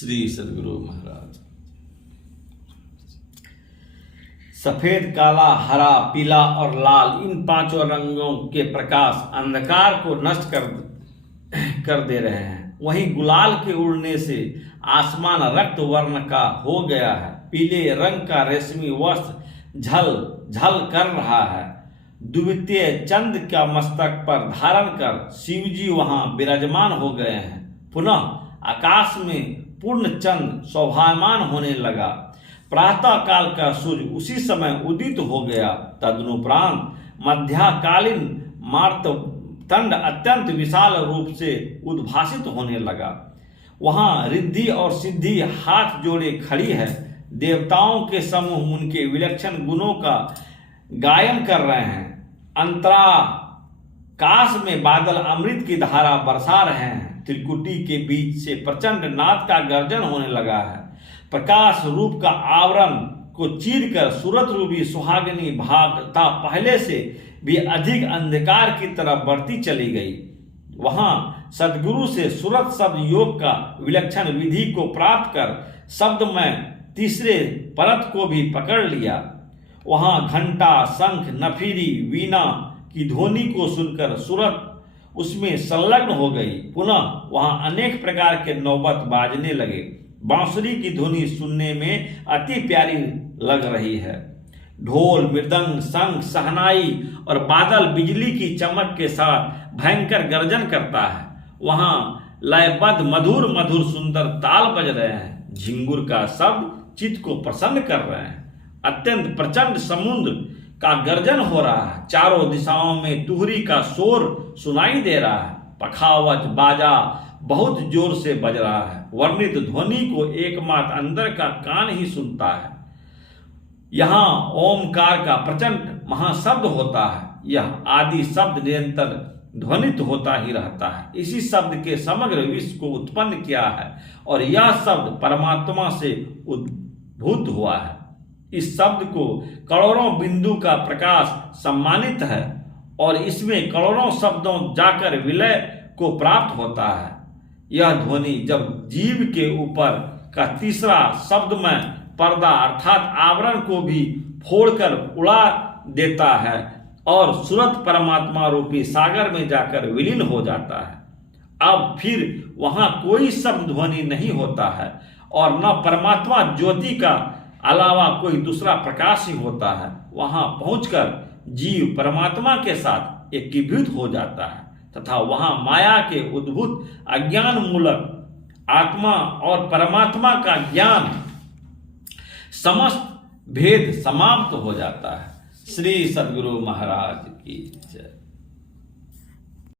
श्री सद्गुरु महाराज। सफेद, काला, हरा, पीला और लाल, इन पांचों रंगों के प्रकाश अंधकार को नष्ट कर दे रहे हैं। वहीं गुलाल के उड़ने से आसमान रक्त वर्ण का हो गया है। पीले रंग का रेशमी वस्त्र झल झल कर रहा है। द्वितीय चंद का मस्तक पर धारण कर शिवजी वहां विराजमान हो गए हैं। पुनः आकाश में पूर्ण चंद्र शोभायमान होने लगा। प्रातः काल का सूर्य उसी समय उदित हो गया। तदनुपरांत मध्याकालीन मार्तंड अत्यंत विशाल रूप से उद्भासित होने लगा। वहां रिद्धि और सिद्धि हाथ जोड़े खड़ी है। देवताओं के समूह उनके विलक्षण गुणों का गायन कर रहे हैं। अंतराकाश में बादल अमृत की धारा बरसा रहे हैं। त्रिकुटी के बीच से प्रचंड नाद का गर्जन होने लगा है। प्रकाश रूप का आवरण को चीरकर सूरत रूपी सुहागिनी भागता पहले से भी अधिक अंधकार की तरफ बढ़ती चली गई। वहां सदगुरु से सूरत शब्द योग का विलक्षण विधि को प्राप्त कर शब्द में तीसरे परत को भी पकड़ लिया। वहां घंटा, शंख, नफीरी, वीणा की ध्वनि को सुनकर सूरत उसमें संलग्न हो गई। पुनः वहां अनेक प्रकार के नौबत बाजने लगे। बांसुरी की ध्वनि सुनने में अति प्यारी लग रही है। ढोल, मृदंग, शंख, सहनाई और बादल बिजली की चमक के साथ भयंकर गर्जन करता है। वहां लयबद्ध मधुर मधुर सुंदर ताल बज रहे हैं। झिंगुर का शब्द चित्त को प्रसन्न कर रहे हैं। अत्यंत प्रचंड समुद्र का गर्जन हो रहा है। चारों दिशाओं में तुहरी का शोर सुनाई दे रहा है। पखावज बाजा बहुत जोर से बज रहा है। वर्णित ध्वनि को एकमात्र अंदर का कान ही सुनता है। यहाँ ओमकार का प्रचंड महाशब्द होता है। यह आदि शब्द निरंतर ध्वनित होता ही रहता है। इसी शब्द के समग्र विश्व को उत्पन्न किया है और यह शब्द परमात्मा से उद्भूत हुआ है। इस शब्द को करोड़ों बिंदु का प्रकाश सम्मानित है और इसमें करोड़ों शब्दों जाकर विलय को प्राप्त होता है। यह ध्वनि जब जीव के ऊपर का तीसरा शब्द में पर्दा अर्थात आवरण को भी फोड़कर उड़ा देता है और सूरत परमात्मा रूपी सागर में जाकर विलीन हो जाता है। अब फिर वहां कोई शब्द ध्वनि नहीं होता है और न परमात्मा ज्योति का अलावा कोई दूसरा प्रकाश ही होता है। वहां पहुंचकर जीव परमात्मा के साथ एकीभूत हो जाता है तथा वहां माया के उद्भूत अज्ञान मूलक आत्मा और परमात्मा का ज्ञान समस्त भेद समाप्त हो जाता है। श्री सद्गुरु महाराज की जय।